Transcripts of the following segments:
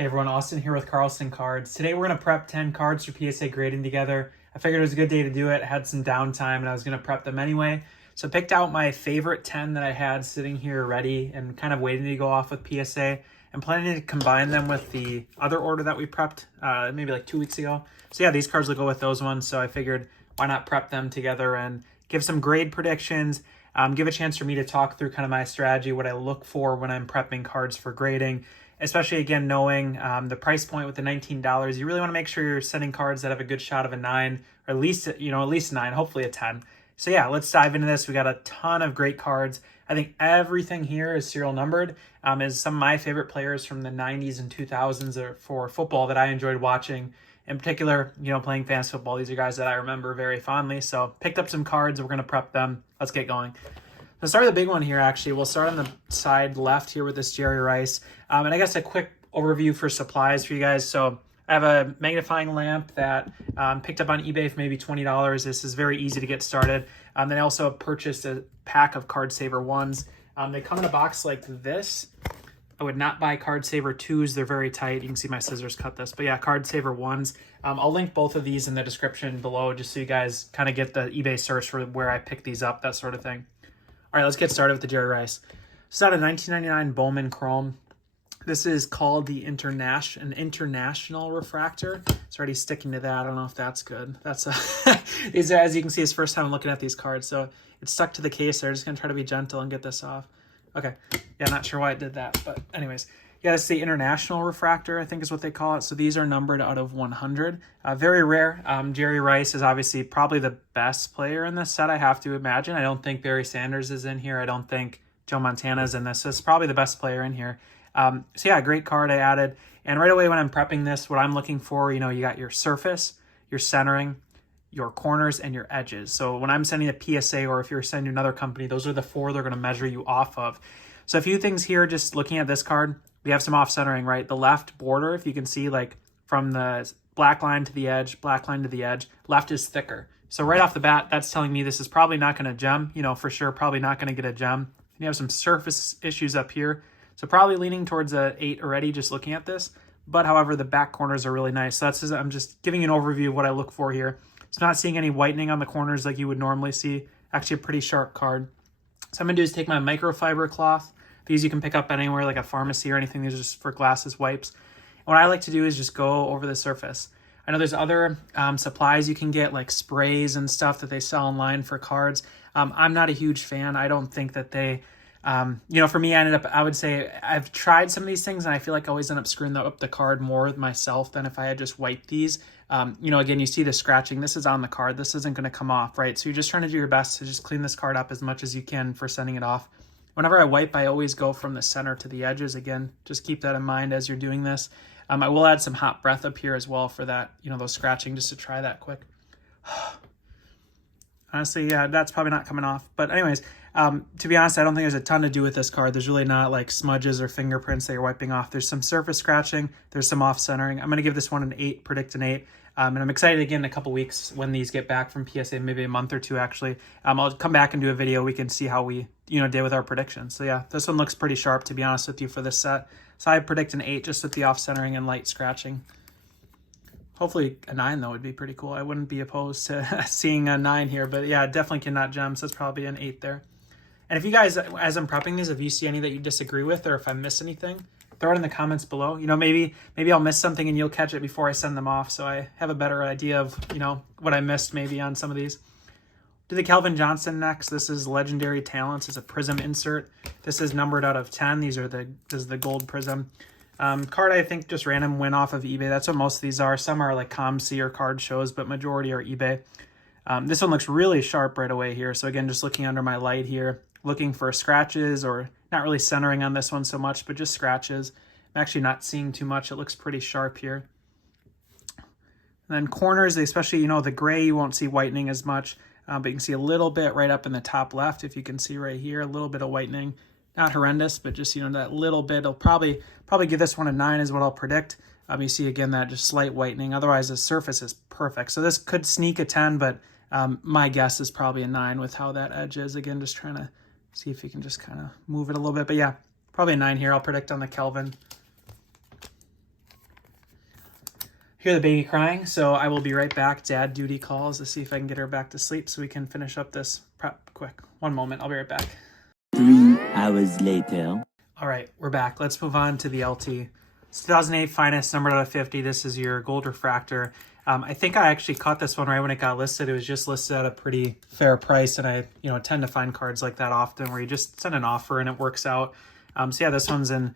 Hey everyone, Austin here with Carlson Cards. Today we're going to prep 10 cards for PSA grading together. I figured it was a good day to do it. I had some downtime and I was going to prep them anyway. So I picked out my favorite 10 that I had sitting here ready and kind of waiting to go off with PSA. I'm planning to combine them with the other order that we prepped maybe like 2 weeks ago. So yeah, these cards will go with those ones. So I figured why not prep them together and give some grade predictions, give a chance for me to talk through kind of my strategy, what I look for when I'm prepping cards for grading. Especially, again, knowing the price point with the $19, you really want to make sure you're sending cards that have a good shot of a 9, or at least 9, hopefully a 10. So yeah, let's dive into this. We got a ton of great cards. I think everything here is serial numbered. Is some of my favorite players from the 90s and 2000s for football that I enjoyed watching. In particular, playing fantasy football. These are guys that I remember very fondly. So picked up some cards. We're going to prep them. Let's get going. Let's start with the big one here, actually. We'll start on the side left here with this Jerry Rice. And I guess a quick overview for supplies for you guys. So I have a magnifying lamp that picked up on eBay for maybe $20. This is very easy to get started. Then I also purchased a pack of Card Saver 1s. They come in a box like this. I would not buy Card Saver 2s. They're very tight. You can see my scissors cut this. But yeah, Card Saver 1s. I'll link both of these in the description below just so you guys kind of get the eBay search for where I picked these up, that sort of thing. All right, let's get started with the Jerry Rice. It's out of 1999 Bowman Chrome. This is called the International Refractor. It's already sticking to that. I don't know if that's good. That's these are, as you can see, it's first time I'm looking at these cards, so it's stuck to the case there. Just gonna try to be gentle and get this off. Okay, yeah, not sure why it did that, but anyways. Yeah, it's the International Refractor, I think is what they call it. So these are numbered out of 100. Very rare. Jerry Rice is obviously probably the best player in this set, I have to imagine. I don't think Barry Sanders is in here. I don't think Joe Montana is in this. So it's probably the best player in here. So yeah, great card I added. And right away when I'm prepping this, what I'm looking for, you got your surface, your centering, your corners, and your edges. So when I'm sending a PSA or if you're sending another company, those are the 4 they're going to measure you off of. So a few things here, just looking at this card. We have some off-centering, right? The left border, if you can see, like from the black line to the edge, black line to the edge, left is thicker. So right off the bat, that's telling me this is probably not going to gem, for sure, probably not going to get a gem. And you have some surface issues up here. So probably leaning towards a 8 already just looking at this. But however, the back corners are really nice. So I'm just giving you an overview of what I look for here. It's not seeing any whitening on the corners like you would normally see. Actually a pretty sharp card. So I'm going to do is take my microfiber cloth. These you can pick up anywhere like a pharmacy or anything. These are just for glasses wipes. And what I like to do is just go over the surface. I know there's other supplies you can get like sprays and stuff that they sell online for cards. I'm not a huge fan. I don't think that they, for me, I would say I've tried some of these things and I feel like I always end up screwing up the card more myself than if I had just wiped these. Again, you see the scratching. This is on the card. This isn't going to come off, right? So you're just trying to do your best to just clean this card up as much as you can for sending it off. Whenever I wipe, I always go from the center to the edges. Again, just keep that in mind as you're doing this. I will add some hot breath up here as well for that, those scratching, just to try that quick. Honestly, yeah, that's probably not coming off. But anyways, to be honest, I don't think there's a ton to do with this card. There's really not like smudges or fingerprints that you're wiping off. There's some surface scratching. There's some off-centering. I'm going to give this one an 8, predict an 8. And I'm excited again in a couple weeks when these get back from PSA, maybe a month or 2 actually. I'll come back and do a video. We can see how we, did with our predictions. So yeah, this one looks pretty sharp, to be honest with you, for this set. So I predict an 8 just with the off-centering and light scratching. Hopefully a 9 though would be pretty cool. I wouldn't be opposed to seeing a 9 here, but yeah, definitely cannot gem. So it's probably an 8 there. And if you guys, as I'm prepping these, if you see any that you disagree with or if I miss anything, throw it in the comments below. Maybe I'll miss something and you'll catch it before I send them off, so I have a better idea of, what I missed maybe on some of these. Do the Calvin Johnson next. This is Legendary Talents. It's a prism insert. This is numbered out of 10. This is the gold prism. Card, I think, just random win off of eBay. That's what most of these are. Some are like ComC or card shows, but majority are eBay. This one looks really sharp right away here. So again, just looking under my light here, looking for scratches, or not really centering on this one so much, but just scratches. I'm actually not seeing too much. It looks pretty sharp here. And then corners, especially, the gray, you won't see whitening as much, but you can see a little bit right up in the top left. If you can see right here, a little bit of whitening. Not horrendous, but just, that little bit. I'll probably give this one a 9 is what I'll predict. You see, again, that just slight whitening. Otherwise, the surface is perfect. So this could sneak a 10, but my guess is probably a 9 with how that edge is. Again, just trying to see if you can just kind of move it a little bit. But yeah, probably a 9 here. I'll predict on the Kelvin. Hear the baby crying, so I will be right back. Dad duty calls to see if I can get her back to sleep so we can finish up this prep quick. One moment, I'll be right back. 3 hours later. All right, we're back. Let's move on to the LT. It's 2008 Finest, numbered out of 50. This is your gold refractor. I think I actually caught this one right when it got listed. It was just listed at a pretty fair price, and I tend to find cards like that often where you just send an offer and it works out. So yeah, this one's in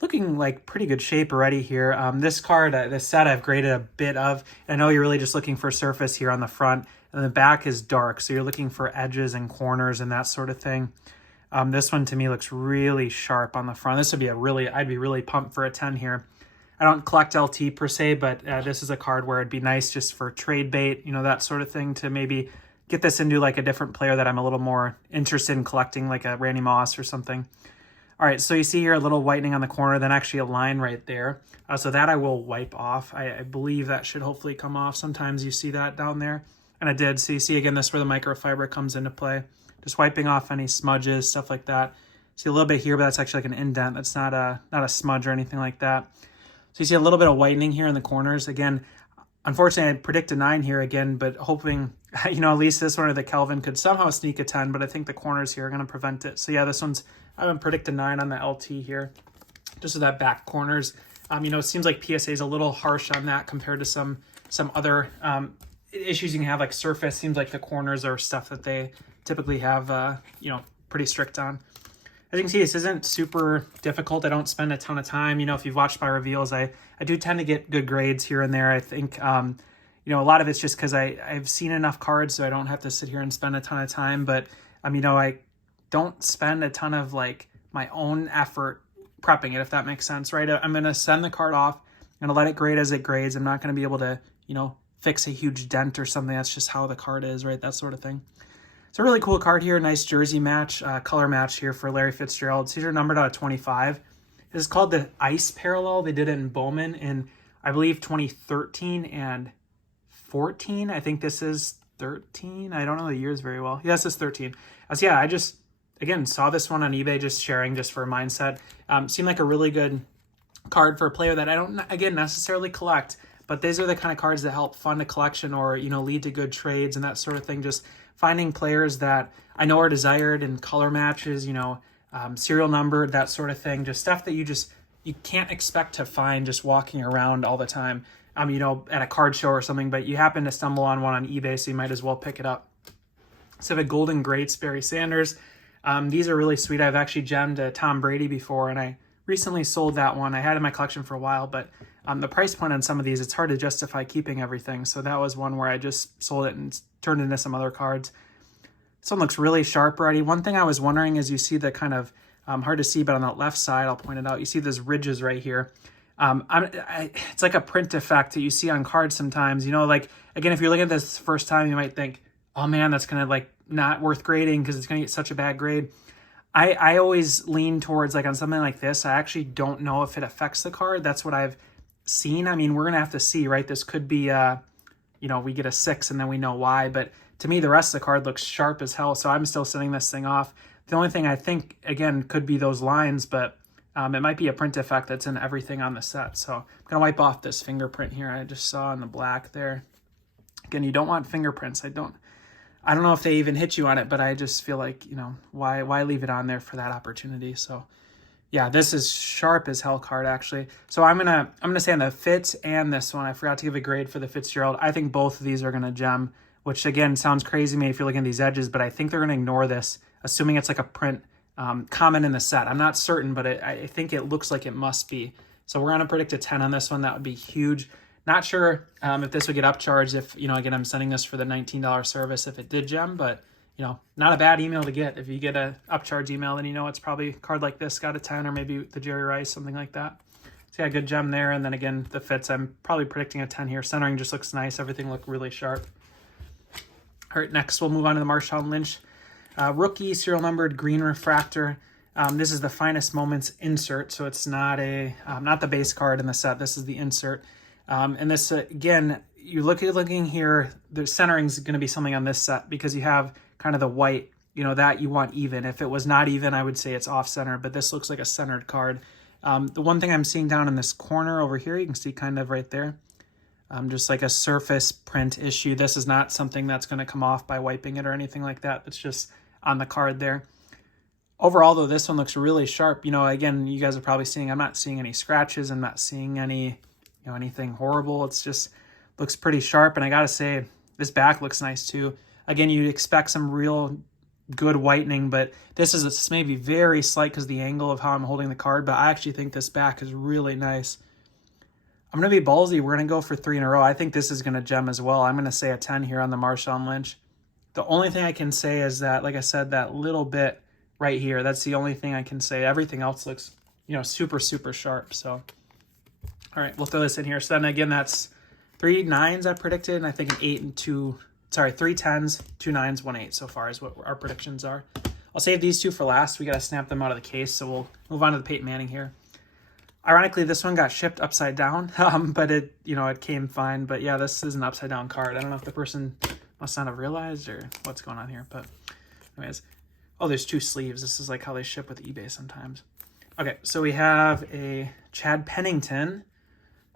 looking like pretty good shape already here. This card, this set I've graded a bit of. I know you're really just looking for surface here on the front, and the back is dark, so you're looking for edges and corners and that sort of thing. This one to me looks really sharp on the front. This would be I'd be really pumped for a 10 here. I don't collect LT per se, but this is a card where it'd be nice just for trade bait, that sort of thing, to maybe get this into like a different player that I'm a little more interested in collecting, like a Randy Moss or something. All right, so you see here a little whitening on the corner, then actually a line right there. So that I will wipe off. I believe that should hopefully come off. Sometimes you see that down there, and it did. So you see again, this is where the microfiber comes into play. Just wiping off any smudges, stuff like that. See a little bit here, but that's actually like an indent. That's not a smudge or anything like that. So you see a little bit of whitening here in the corners. Again, unfortunately, I predict a 9 here again, but hoping, at least this one or the Kelvin could somehow sneak a 10, but I think the corners here are going to prevent it. So yeah, this one's, I'm going to predict a 9 on the LT here, just with that back corners. It seems like PSA is a little harsh on that compared to some other issues you can have, like surface. Seems like the corners are stuff that they typically have, pretty strict on. As you can see, this isn't super difficult. I don't spend a ton of time. If you've watched my reveals, I do tend to get good grades here and there. I think, a lot of it's just because I've seen enough cards, so I don't have to sit here and spend a ton of time. But, I don't spend a ton of, like, my own effort prepping it, if that makes sense, right? I'm going to send the card off. I'm going to let it grade as it grades. I'm not going to be able to, fix a huge dent or something. That's just how the card is, right? That sort of thing. It's a really cool card here. Nice jersey match, color match here for Larry Fitzgerald. These are numbered out of 25. This is called the Ice Parallel. They did it in Bowman in, I believe, 2013 and 14. I think this is 13. I don't know the years very well. Yes, it's 13. So yeah, I just, again, saw this one on eBay, just sharing just for a mindset. Seemed like a really good card for a player that I don't, again, necessarily collect, but these are the kind of cards that help fund a collection or, lead to good trades and that sort of thing. Just finding players that I know are desired and color matches, serial numbered, that sort of thing. Just stuff that you can't expect to find just walking around all the time, at a card show or something, but you happen to stumble on one on eBay, so you might as well pick it up. So I have a Golden Greats, Barry Sanders. These are really sweet. I've actually gemmed a Tom Brady before, and I recently sold that one. I had it in my collection for a while, but the price point on some of these, it's hard to justify keeping everything. So that was one where I just sold it and turned into some other cards. This one looks really sharp already. One thing I was wondering is you see the kind of, hard to see, but on the left side, I'll point it out, you see those ridges right here. It's like a print effect that you see on cards sometimes. Like, again, if you're looking at this first time, you might think, oh man, that's going to like not worth grading because it's going to get such a bad grade. I always lean towards, like, on something like this, I actually don't know if it affects the card. That's what I've seen. I mean, we're going to have to see, right? This could be, we get a 6 and then we know why. But to me, the rest of the card looks sharp as hell. So I'm still sending this thing off. The only thing I think, again, could be those lines, but it might be a print effect that's in everything on the set. So I'm going to wipe off this fingerprint here I just saw in the black there. Again, you don't want fingerprints. I don't know if they even hit you on it, but I just feel like, why leave it on there for that opportunity? So yeah, this is sharp as hell card actually. So I'm gonna say on the Fitz and this one, I forgot to give a grade for the Fitzgerald. I think both of these are gonna gem, which again sounds crazy to me if you're looking at these edges, but I think they're gonna ignore this, assuming it's like a print common in the set. I'm not certain, but I think it looks like it must be. So we're gonna predict a 10 on this one. That would be huge. Not sure if this would get upcharged if, again, I'm sending this for the $19 service if it did gem, but, not a bad email to get. If you get a upcharge email, then it's probably a card like this got a 10, or maybe the Jerry Rice, something like that. So yeah, good gem there. And then again, the Fitz, I'm probably predicting a 10 here. Centering just looks nice. Everything looked really sharp. All right, next we'll move on to the Marshawn Lynch. Rookie, serial numbered, green refractor. This is the Finest Moments insert, so it's not not the base card in the set. This is the insert. And this, again, looking here, the centering is going to be something on this set because you have kind of the white, that you want even. If it was not even, I would say it's off center, but this looks like a centered card. The one thing I'm seeing down in this corner over here, you can see kind of right there, just like a surface print issue. This is not something that's going to come off by wiping it or anything like that. It's just on the card there. Overall, though, this one looks really sharp. You know, again, you guys are probably seeing, I'm not seeing any scratches. I'm not seeing any, you know, anything horrible. It's just looks pretty sharp. And I got to say, this back looks nice too. Again, you'd expect some real good whitening, but this may be very slight because the angle of how I'm holding the card, but I actually think this back is really nice. I'm going to be ballsy. We're going to go for 3 in a row. I think this is going to gem as well. I'm going to say a 10 here on the Marshawn Lynch. The only thing I can say is that, like I said, that little bit right here, that's the only thing I can say. Everything else looks, you know, super, super sharp. So, all right, we'll throw this in here. So then again, that's 3 9s I predicted, and I think an 8 and 2, sorry, 3 10s, 2 9s, 1 8 so far is what our predictions are. I'll save these two for last. We got to snap them out of the case, so we'll move on to the Peyton Manning here. Ironically, this one got shipped upside down, but it, you know, it came fine. But yeah, this is an upside down card. I don't know if the person must not have realized or what's going on here. But anyways, oh, there's 2 sleeves. This is like how they ship with eBay sometimes. Okay, so we have a Chad Pennington,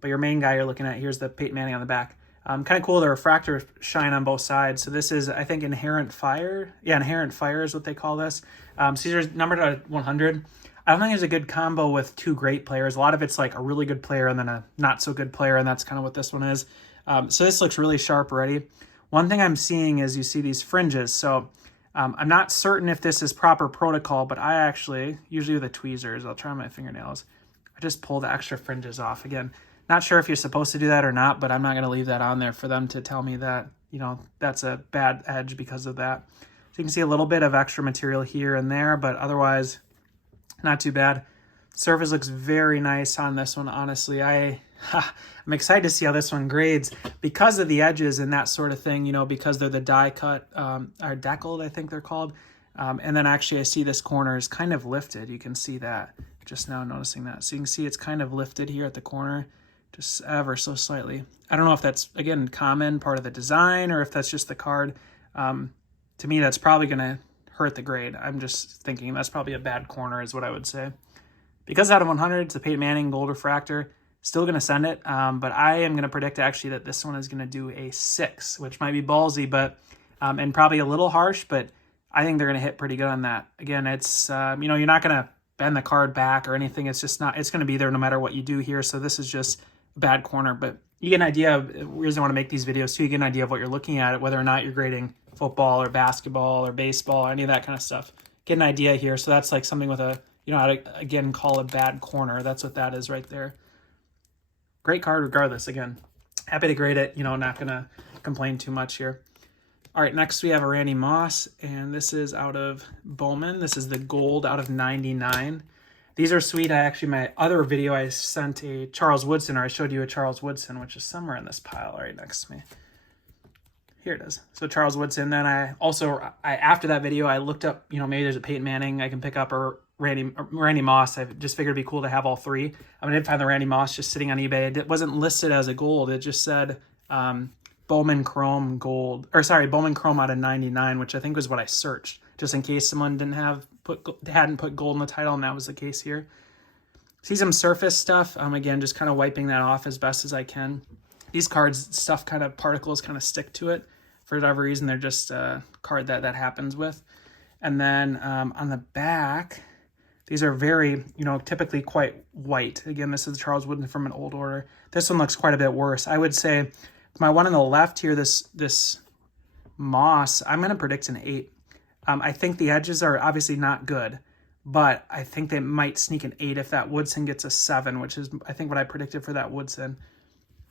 but your main guy you're looking at, here's the Peyton Manning on the back. Kind of cool, the refractor shine on both sides. So this is, I think, Inherent Fire. Yeah, Inherent Fire is what they call this. So these are numbered at 100. I don't think there's a good combo with 2 great players. A lot of it's like a really good player and then a not so good player, and that's kind of what this one is. So this looks really sharp already. One thing I'm seeing is you see these fringes. So I'm not certain if this is proper protocol, but I actually, usually with the tweezers, I'll try my fingernails, I just pull the extra fringes off. Again, not sure if you're supposed to do that or not, but I'm not going to leave that on there for them to tell me that, you know, that's a bad edge because of that. So you can see a little bit of extra material here and there, but otherwise, not too bad. Surface looks very nice on this one, honestly. I'm excited to see how this one grades because of the edges and that sort of thing, you know, because they're the die cut, or deckled, I think they're called. And then actually I see this corner is kind of lifted. You can see that, just now noticing that. So you can see it's kind of lifted here at the corner, just ever so slightly. I don't know if that's, again, common part of the design or if that's just the card. To me, that's probably going to hurt the grade. I'm just thinking that's probably a bad corner is what I would say. Because out of 100, it's a Peyton Manning Gold Refractor. Still going to send it, but I am going to predict actually that this one is going to do a 6, which might be ballsy, but and probably a little harsh, but I think they're going to hit pretty good on that. Again, it's, you know, you're not going to bend the card back or anything. It's just not, it's going to be there no matter what you do here. So this is just a bad corner, but you get an idea of the reason I want to make these videos too. You get an idea of what you're looking at, whether or not you're grading football or basketball or baseball or any of that kind of stuff. Get an idea here. So that's like something with a, you know, I'd again call a bad corner. That's what that is right there. Great card regardless. Again, happy to grade it. You know, not going to complain too much here. All right, next we have a Randy Moss, and this is out of Bowman. This is the gold out of 99. These are sweet. I actually, my other video, I sent a Charles Woodson, or I showed you a Charles Woodson, which is somewhere in this pile right next to me. Here it is. So Charles Woodson. Then I after that video, I looked up, you know, maybe there's a Peyton Manning I can pick up, or Randy Moss. I just figured it'd be cool to have all 3. I did find the Randy Moss just sitting on eBay. It wasn't listed as a gold. It just said Bowman Chrome gold, or sorry, Bowman Chrome out of 99, which I think was what I searched, just in case someone hadn't put gold in the title, and that was the case here. See some surface stuff. Again, just kind of wiping that off as best as I can. These cards, stuff kind of particles kind of stick to it. For whatever reason, they're just a card that happens with. And then on the back, these are very, you know, typically quite white. Again, this is Charles Woodson from an old order. This one looks quite a bit worse. I would say my one on the left here, this Moss, I'm going to predict an 8. I think the edges are obviously not good, but I think they might sneak an 8 if that Woodson gets a 7, which is, I think, what I predicted for that Woodson.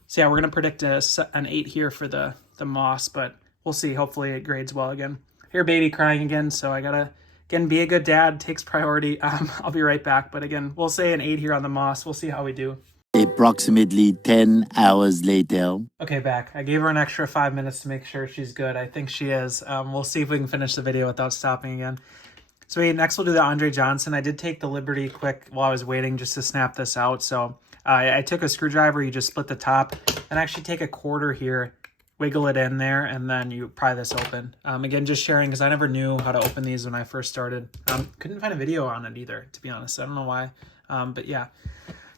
So yeah, we're going to predict an 8 here for the Moss, but we'll see. Hopefully it grades well again. Here, baby crying again, so I got to, again, be a good dad, takes priority. I'll be right back, but again, we'll say an 8 here on the Moss. We'll see how we do. Approximately 10 hours later. Okay, back. I gave her an extra 5 minutes to make sure she's good. I think she is. We'll see if we can finish the video without stopping again. So next we'll do the Andre Johnson. I did take the liberty quick while I was waiting just to snap this out. So I took a screwdriver, you just split the top, and actually take a quarter here, wiggle it in there, and then you pry this open. Again, just sharing because I never knew how to open these when I first started. Couldn't find a video on it either, to be honest. I don't know why, but yeah.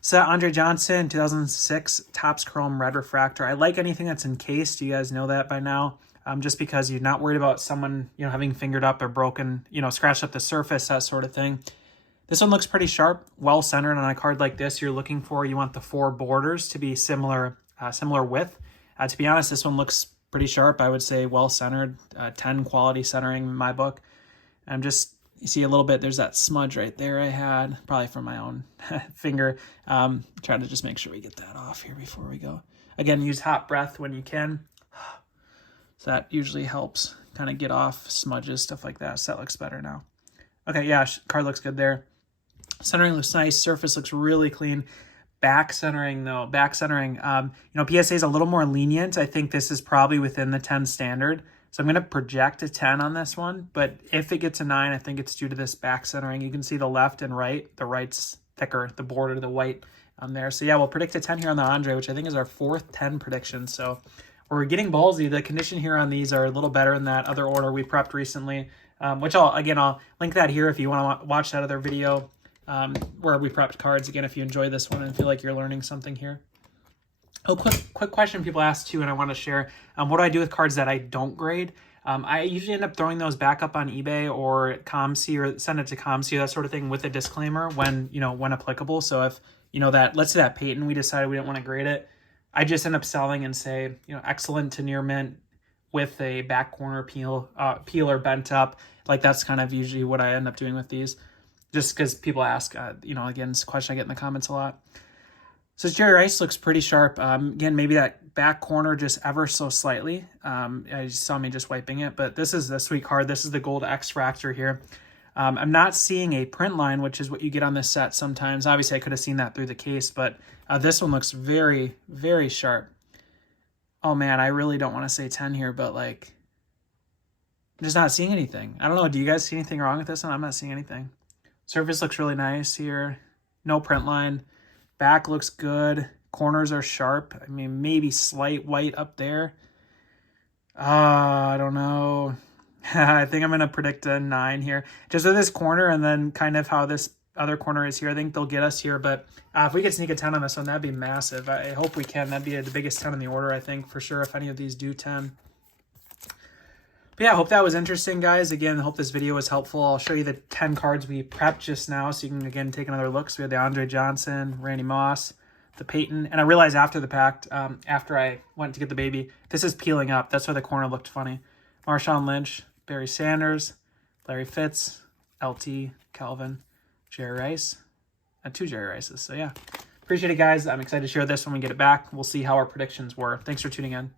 So Andre Johnson, 2006 Topps Chrome Red Refractor. I like anything that's encased. You guys know that by now. Just because you're not worried about someone, having fingered up or broken, scratched up the surface, that sort of thing. This one looks pretty sharp, well centered. On a card like this, you want the 4 borders to be similar width. To be honest, this one looks pretty sharp. I would say well centered, 10 quality centering in my book. You see a little bit, there's that smudge right there I had, probably from my own finger. Trying to just make sure we get that off here before we go. Again, use hot breath when you can. So that usually helps kind of get off smudges, stuff like that. So that looks better now. Okay, yeah, card looks good there. Centering looks nice. Surface looks really clean. Back centering, though. PSA is a little more lenient. I think this is probably within the 10 standard. So I'm going to project a 10 on this one. But if it gets a 9, I think it's due to this back centering. You can see the left and right. The right's thicker, the border, the white on there. So yeah, we'll predict a 10 here on the Andre, which I think is our 4th 10 prediction. So we're getting ballsy. The condition here on these are a little better than that other order we prepped recently, which I'll link that here if you want to watch that other video where we prepped cards. Again, if you enjoy this one and feel like you're learning something here. Oh, quick question people ask too, and I want to share. What do I do with cards that I don't grade? I usually end up throwing those back up on eBay or ComC, or send it to ComC, that sort of thing, with a disclaimer when applicable. So if let's say that Peyton, we decided we didn't want to grade it, I just end up selling and say, excellent to near mint with a back corner peeler bent up. Like that's kind of usually what I end up doing with these, just because people ask. Again, it's a question I get in the comments a lot. So Jerry Rice looks pretty sharp. Again, maybe that back corner just ever so slightly. You saw me just wiping it, but this is the sweet card. This is the Gold X-Fractor here. I'm not seeing a print line, which is what you get on this set sometimes. Obviously, I could have seen that through the case, but this one looks very, very sharp. Oh man, I really don't want to say 10 here, but I'm just not seeing anything. I don't know. Do you guys see anything wrong with this one? I'm not seeing anything. Surface looks really nice here. No print line. Back looks good. Corners are sharp. I mean, maybe slight white up there. I don't know. I think I'm going to predict a 9 here. Just with this corner and then kind of how this other corner is here. I think they'll get us here. But if we could sneak a 10 on this one, that'd be massive. I hope we can. That'd be the biggest 10 in the order, I think, for sure, if any of these do 10. But yeah, I hope that was interesting, guys. Again, I hope this video was helpful. I'll show you the 10 cards we prepped just now so you can, again, take another look. So we had the Andre Johnson, Randy Moss, the Peyton. And I realized after the pack, after I went to get the baby, this is peeling up. That's why the corner looked funny. Marshawn Lynch, Barry Sanders, Larry Fitz, LT, Calvin, Jerry Rice, and 2 Jerry Rices. So yeah, appreciate it, guys. I'm excited to share this when we get it back. We'll see how our predictions were. Thanks for tuning in.